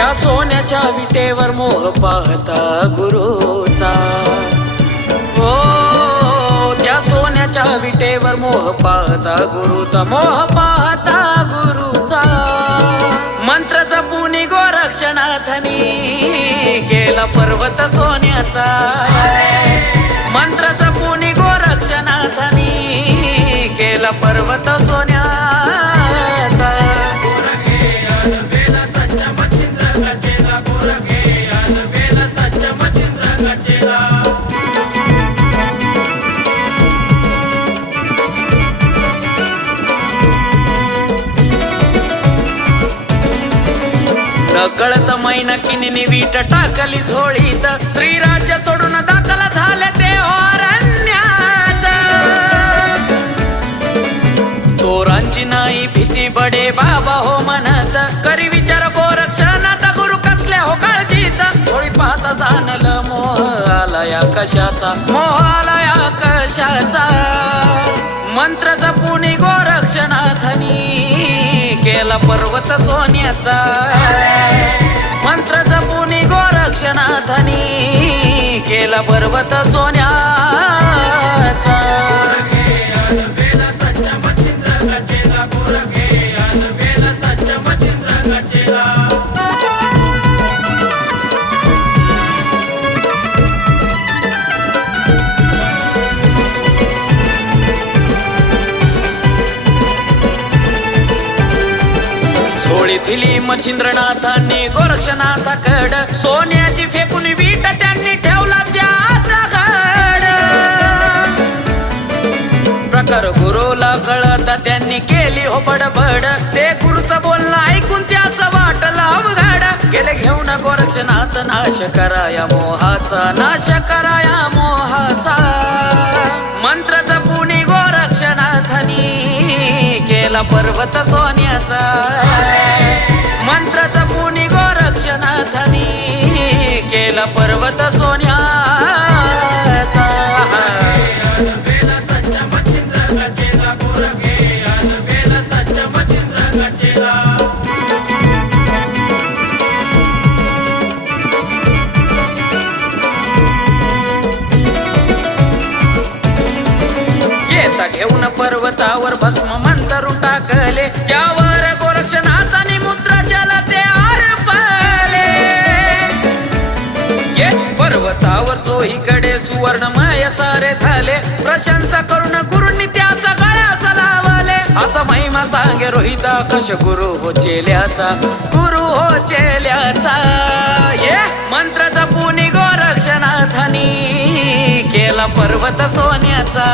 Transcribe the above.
त्या सोन्याच्या विटेवर मोह पाहता गुरुचा. हो त्या सोन्याच्या विटेवर मोह पाहता गुरुचा. मोह पाहता गुरुचा. मंत्र जपुनी गोरक्षणाथनी केला पर्वत सोन्याचा. मंत्र जपुनी गोरक्षणाथनी केला पर्वत सोन्या. सोन्याचा नकळत मैना किनी वीट टाकली झोळीत. श्रीराज्य सोडून दाखल झाले ते अरण्यात. चोरांची नाही भीती बडे बाबा हो म्हणत. करी विचार गोरक्षणात गुरु कसल्या हो काळजीत. थोडी पाहता जाणलं मोह आलाया कशाचा? मोह आलाया कशाचा? मंत्र जपुनी गोरक्षणाथनी केला पर्वत सोन्याचा. मंत्र जपुनी गोरक्षणाथनी केला पर्वत सोन्या. झोळीतली मच्छिंद्रनाथांनी गोरक्षनाथाकड. सोन्याची फेकून वीट त्यांनी ठेवला त्या प्रकार गुरुला कळता त्यांनी केली हो बडबड ते गुरुचं बोलणं ऐकून त्याच वाटला अवघड गेले घेऊन गोरक्षनाथ नाश कराया मोहाचा नाश कराया मोहाचा. मंत्र जपुनी गोरक्षनाथनी केला पर्वत सोन्याचा. मंत्र जपुनी गोरक्षनाथनी केला पर्वत सोन्याचा. घेऊन पर्वतावर भस्म मंतरून टाकले. त्यावर गोरक्षनाथाने मुद्रा ज्याला ते आर पाले पर्वतावर चोहीकडे सुवर्णमय सारे झाले. प्रशंसा करून गुरुंनी त्याचा गळा लावले. असा महिमा सांगे रोहिता कश गुरु हो चेल्याचा. गुरु हो चेल्याचा. ये मंत्र जपुनी गोरक्षनाथानी केला पर्वत सोन्याचा.